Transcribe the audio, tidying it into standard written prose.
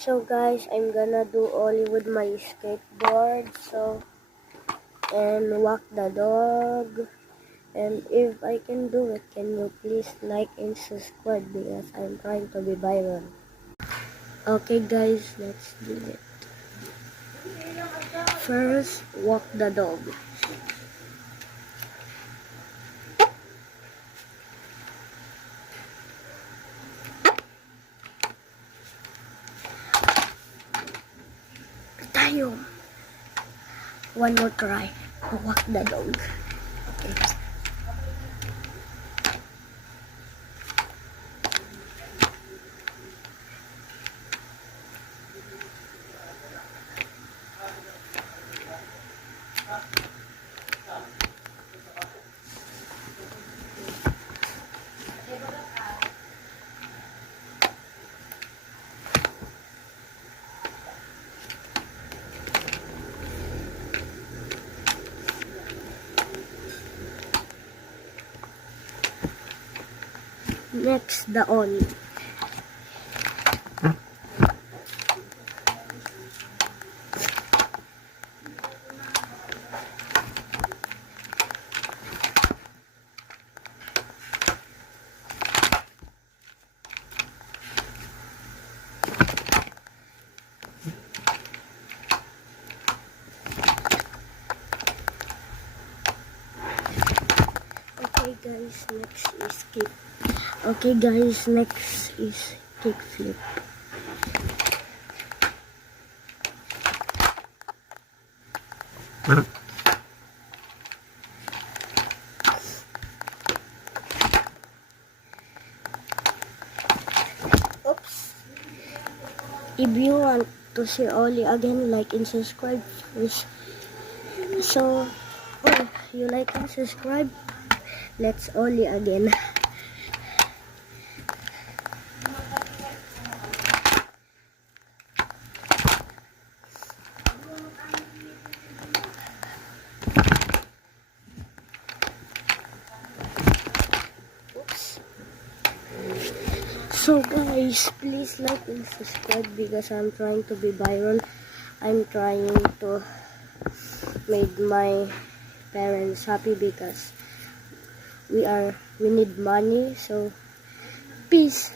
So guys, I'm gonna do ollie with my skateboard, and walk the dog. And if I can do it, can you please like and subscribe because I'm trying to be viral. Okay guys, let's do it. First, walk the dog. Tayo. One more try. Walk the dog. Okay. Next, the ollie. Okay guys, next is kick. Okay guys, next is kick flip. Oops. If you want to see ollie again, like and subscribe first. So, you like and subscribe. Let's ollie again. So guys, please like and subscribe because I'm trying to be viral. I'm trying to make my parents happy because we need money. So peace.